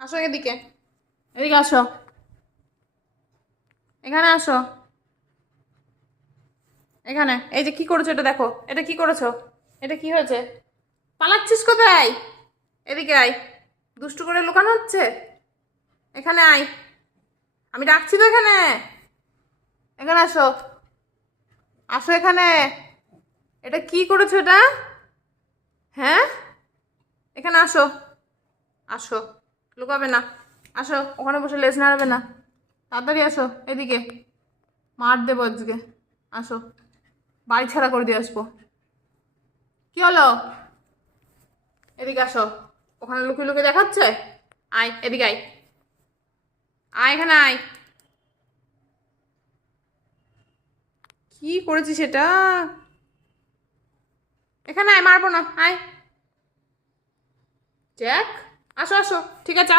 আসো এদিকে, এদিকে আসো, এখানে আসো, এখানে। এই যে কি করেছো এটা দেখো, এটা কি করেছো, এটা কি হয়েছে? পালাচ্ছিস কোথায়? এদিকে আয়। দুষ্টু করে লুকানো হচ্ছে। এখানে আয়, আমি ডাকছি তো এখানে। এখানে আসো, আসো এখানে। এটা কি করেছো এটা? হ্যাঁ, এখানে আসো, আসো, লুকাবে না। আসো, ওখানে বসে লেজ নাড়াবে না। তাড়াতাড়ি আসো এদিকে, মার দেবো আজকে। আসো, বাড়ি ছাড়া করে দিয়ে আসবো। কি হলো? এদিকে আসো। ওখানে লুকিয়ে লুকিয়ে দেখাচ্ছে। আয় এদিকে আয়, আয় এখানে আয়। কি করেছিস সেটা? এখানে আয়, মারবো না, আয়। জ্যাক, আসো আসো, ঠিক আছে।